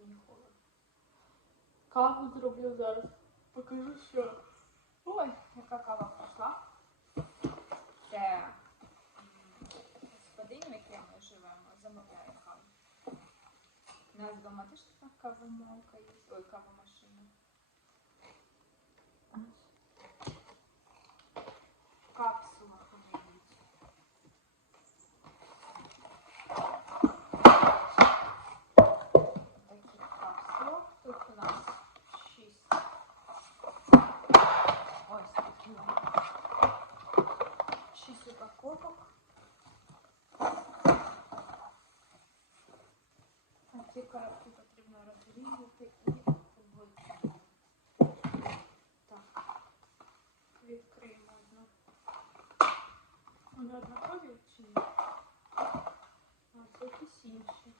мені холодно. Каву зроблю зараз. Покажу, що. Ой, яка кава пройшла. Це господин, в якій ми живемо, замовляє каву. У нас вдома теж така кавомолка є. Ой, кавомашина. Капсула подається. Такі капсули. Тут у нас шість. Ось такі. Шість упаковок. А ці коробки потрібно розрізати і вийти. Так. Відкриємо одну. Вони однакові чи ні? А це якісь інші.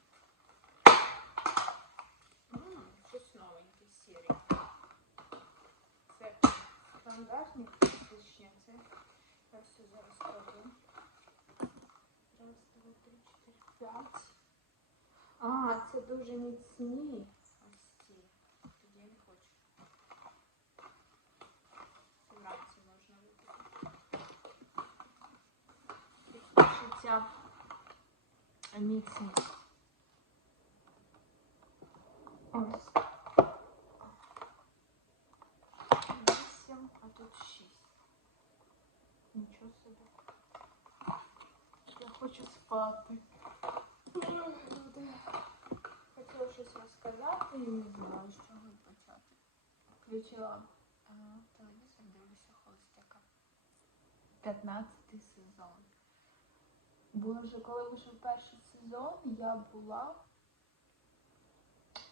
Ммм, щось новеньке, сірий. Це стандартні це я все зараз складу. Раз, два, три, чотири, п'ять. А, це дуже міцні. Ось не хочу. Це вранці можна. Ось. Вісім, а тут шість. Нічого собі. Я хочу спати. Хотіла щось розказати і не знаю, з чого почати. Включила телевізор, дивлюся холостяка. 15 сезон. Боже, коли вийшов перший сезон, я була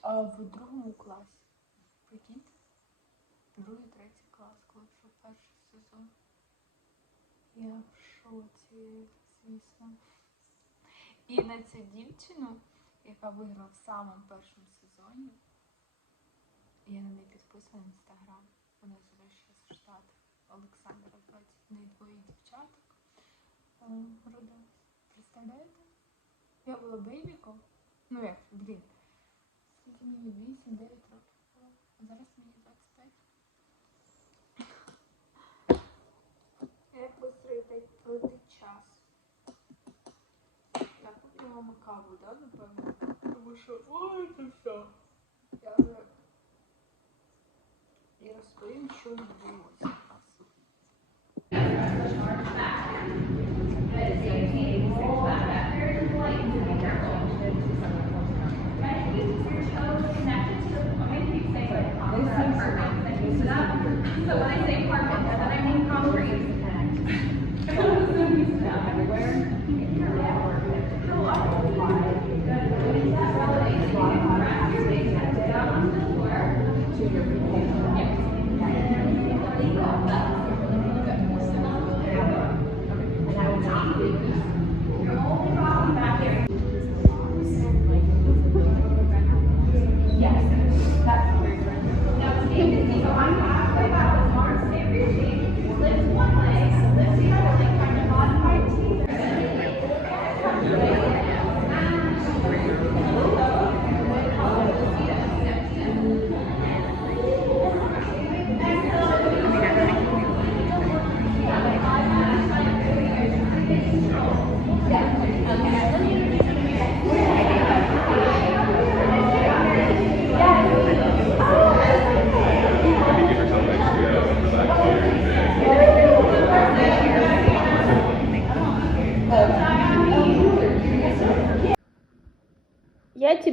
а, в другому класі. Прикиньте? Другий, третій клас, коли вийшов перший сезон. Я в шоці, звісно. І на цю дівчину, яка виграла в самому першому сезоні, я на неї підписана в інстаграм. Вона живе ще з Штатів. Олександра звати. В неї двоє дівчаток. родилось. Представляєте? Я була бейбіком. Ну як, блін. Скільки мені 8-9 років було. А зараз мені 25. Як швидко летить, летить час. Так, поп'ємо каву, да, напевно? Тому що, ой, це все. Я вже і розповім, що відбулося у нас. So when I say carpet, then I mean concrete.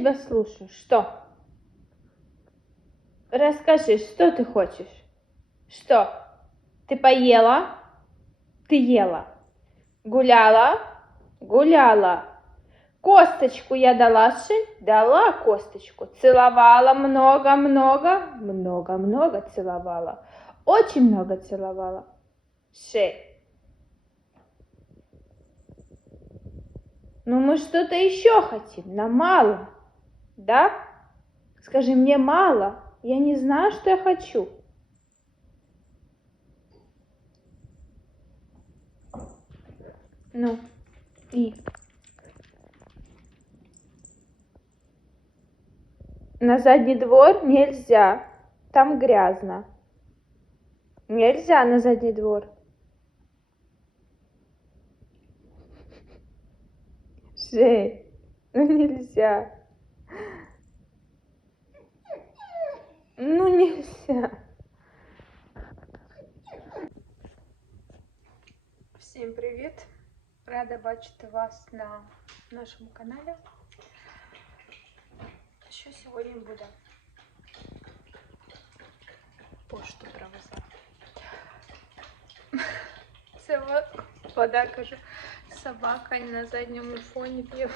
Тебя слушаю. Что? Расскажи, что ты хочешь? Что? Ты поела? Ты ела. Гуляла? Гуляла. Косточку я дала ши? Дала косточку. Целовала много-много? Много-много целовала. Очень много целовала. Шеь. Ну, мы что-то еще хотим. Нам мало. Да? Скажи, мне мало. Я не знаю, что я хочу. Ну, и. На задний двор нельзя. Там грязно. Нельзя на задний двор. Жень, ну нельзя. Ну нельзя. Всім привіт! Рада бачити вас на нашому каналі. Що сьогодні буде? Пошту привезла. Це во- вода, кажу, собака на задньому фоні п'є.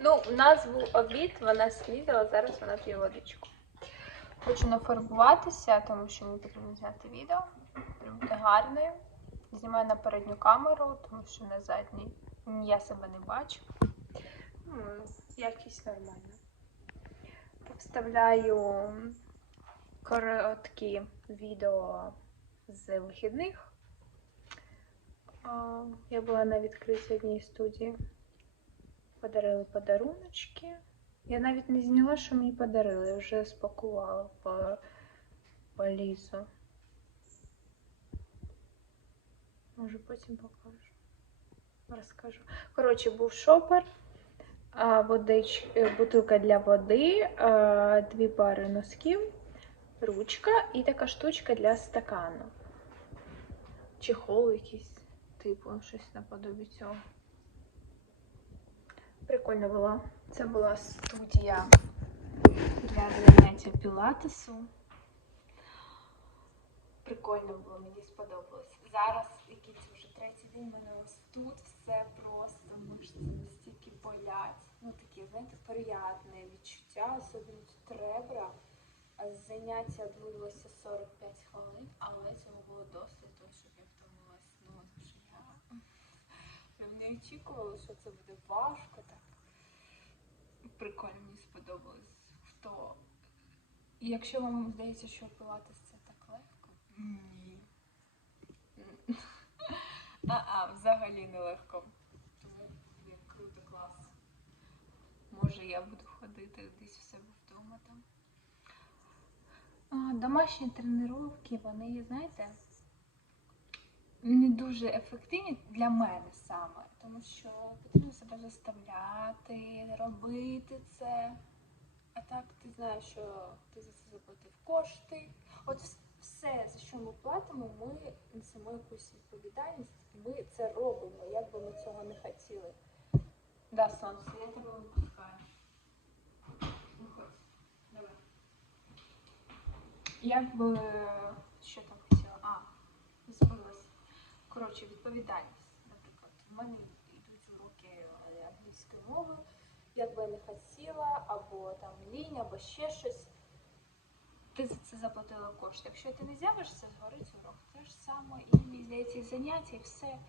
Ну, у нас був обід, вона снідала, зараз вона п'є водичку. Хочу нафарбуватися, тому що мені потрібно зняти відео. Бути гарною. Знімаю на передню камеру, тому що на задній я себе не бачу. Ну, якість нормальна. Вставляю короткі відео з вихідних. Я була на відкритті одній студії. Подарили подаруночки. Я навіть не зняла, що мені подарили, я вже спакувала по, по лісу. Може, потім покажу. Розкажу. Коротше, був шопер, водич, е, бутилка для води, дві пари носків, ручка і така штучка для стакану. Чехол якийсь, типу, щось наподобі цього. Прикольно було. Це була студія для заняття пілатесу. Прикольно було, мені сподобалось. Зараз, який це вже третій день, мене ось тут все просто мишці настільки болять. Ну такі, знаєте, приятне відчуття, особливо ребра. Заняття длилося 45 хвилин, але цього було досить для того, щоб я втомилась. Ну, тому що я, я не очікувала, що це буде важко так. Прикольно, мені сподобалось. Хто і якщо вам здається, що пилатес це так легко, ні. А-а, взагалі не легко. Тому блін, круто, клас. Може я буду ходити десь в себе вдома там. А, домашні тренування, вони, знаєте, не дуже ефективні для мене саме, тому що потрібно себе заставляти, робити це. А так ти знаєш, що ти за це заплатив кошти. От все, за що ми платимо, ми несемо якусь відповідальність, ми це робимо, як би ми цього не хотіли. Да, сонце, я тебе випускаю. Давай. Як би що там хотіла? А, збилась. Коротше, відповідальність. Наприклад, в мене йдуть уроки е, англійської мови як би я не хотіла, або там лінь, або ще щось. Ти за це заплатила кошти. Якщо ти не з'явишся, згорить урок. Те ж саме і мені здається, і заняття, і все.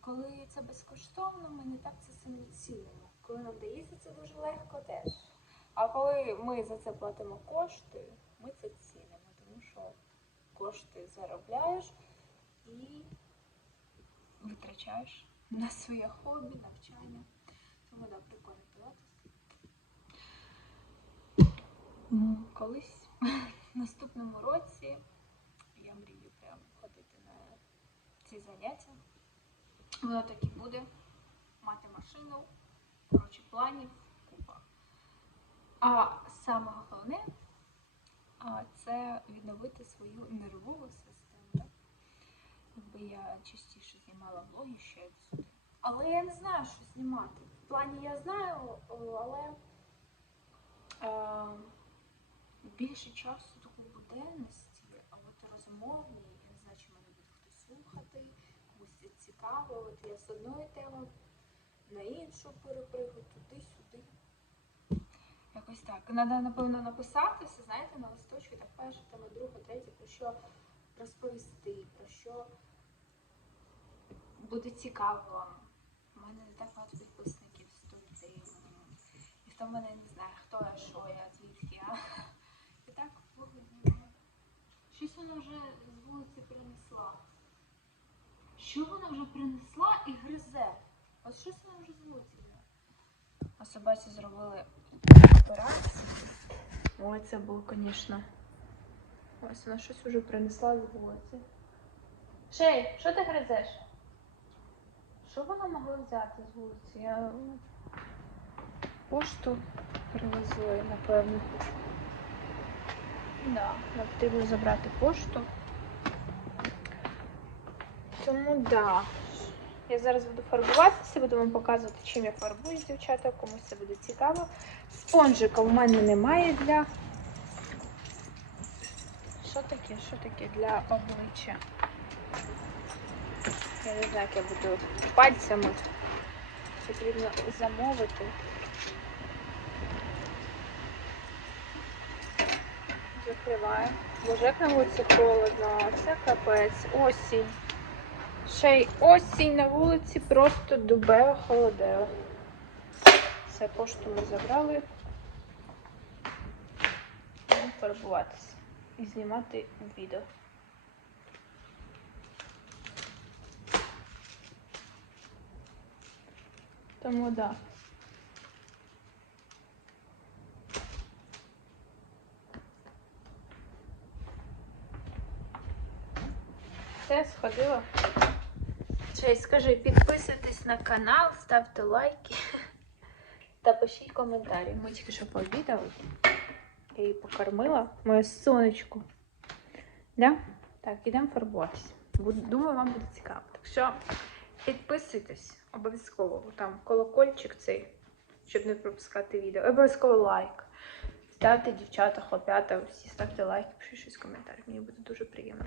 Коли це безкоштовно, ми не так це сильно цінимо. Коли нам дається це дуже легко теж. А коли ми за це платимо кошти, ми це цінимо, тому що кошти заробляєш і витрачаєш на своє хобі, навчання. Тому да, прикольно пілатес. Колись в наступному році я мрію прям ходити на ці заняття. Воно так і буде. Мати машину, коротше, планів, купа. А саме головне це відновити свою нервову систему. Я частіше знімала влоги ще сюди. Але я не знаю, що знімати. В плані я знаю, але е, більше часу таку буденності, а от розмовні, я не знаю, чи мене буде хтось слухати, комусь це цікаво. От я з одної теми на іншу перепригую, туди-сюди. Якось так. Треба, напевно, написати все, знаєте, на листочку, так перша тема, друга, третя, про що розповісти, про що буде цікаво. У мене не так багато підписників з студії. Ніхто мене не знає, хто я, що я, звідки я. І так виглядає. Щось вона вже з вулиці принесла. Що вона вже принесла і гризе? От щось вона вже з вулиці. А собаці зробили операції. Ой, це було, звісно. Ось вона щось уже принесла з вулиці. Шей, що ти гризеш? Що вона могла взяти з вулиці? Я ну, пошту привезли, напевно. Да, нам потрібно забрати пошту. Тому да. Я зараз буду фарбуватися, буду вам показувати, чим я фарбуюсь, дівчата, комусь це буде цікаво. Спонжика в мене немає для. Що таке? Що таке для обличчя? Я не знаю, як я буду пальцями. Потрібно замовити. Закриваю. Боже, як на вулиці холодно. Це капець. Осінь. Ще й осінь на вулиці просто дубе холодило. Все, пошту ми забрали. Будемо фарбуватися і знімати відео. Тому так. Да. Все, сходила. Чей, скажи, підписуйтесь на канал, ставте лайки та пишіть коментарі. Ми тільки що пообідали. Я її покормила. Моє сонечко. Да? Так, ідемо фарбуватися. Буду- Думаю, вам буде цікаво. Так що підписуйтесь обов'язково. Там колокольчик цей, щоб не пропускати відео. Обов'язково лайк. Ставте дівчата, хлопята, всі ставте лайки, пишіть щось в коментарі. Мені буде дуже приємно.